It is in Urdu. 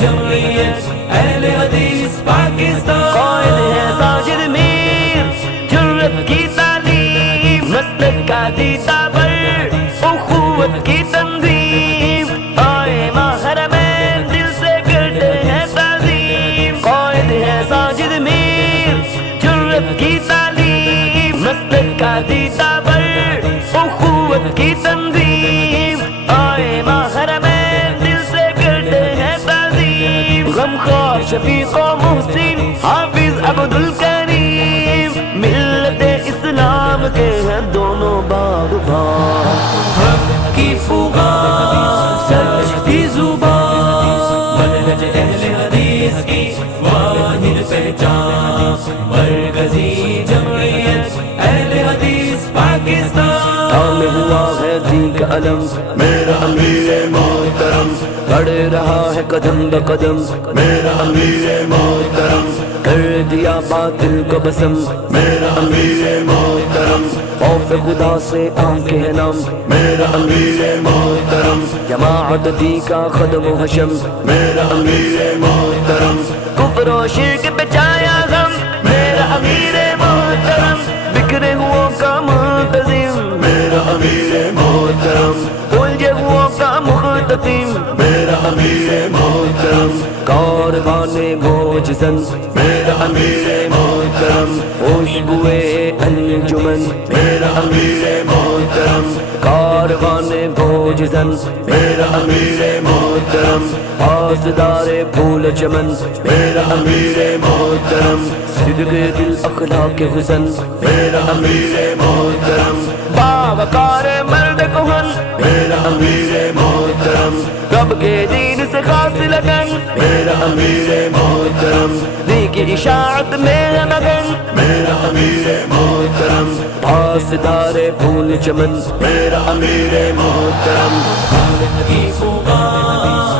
جمعیت اہل حدیث پاکستان، قائد ہے ساجد میر، جرت کی تعلیم، مسلک کا دیتا بر، اخوت کی تنظیم، آئے محرمین دل سے کرتے ہیں تعظیم، قائد ہے ساجد میر، جرت کی تعلیم، مسلک کا دیتا بر، اخوت کی تنظیم، آئے محرمین دل سے کرتے ہیں تعظیم، غمخوار شفیق و محسن حافظ عبدالکریم، ملت اسلام کے ہیں دونوں باغ بھاگ، حق کی فغان سچ کی زبان، منہج اہل حدیث کی واحد پہچان، مرکزی جمعیت اہل حدیث پاکستان، تھامے ہوا ہے دین کا علم میرا امیر محترم، بڑھ رہا ہے قدم بقدم، میرا امیر محترم، کر دیا باطل کو بسم، میرا امیر محترم، خوف خدا سے آنکھیں نم، میرا امیر محترم، جماعت دی کا خدم و حشم، میرا امیر محترم، کفر و شرک پہ چھایا غم، میرا امیر محترم، بکھرے ہوا کا منتظم، میرا امیر محترم، الجھے ہوا کا مختتم، میرا امیر محترم، کاروان موج زن، میرا امیر محترم، خوشبوئے انجمن، میرا امیر محترم، کاروان موج زن، میرا امیر محترم، پاسدار پھول چمن، میرا امیر محترم، صدق دل اخلاق حسن، میرا امیر محترم، باوقار مرد کہن، میرا امیر محترم، رب کے دین سے خاص لگن، میرا امیر محترم، دی کی اشاعت میں ہے مگن، میرا امیر محترم، پاسدار پھول چمن، میرا امیر محترم، حق کی فغان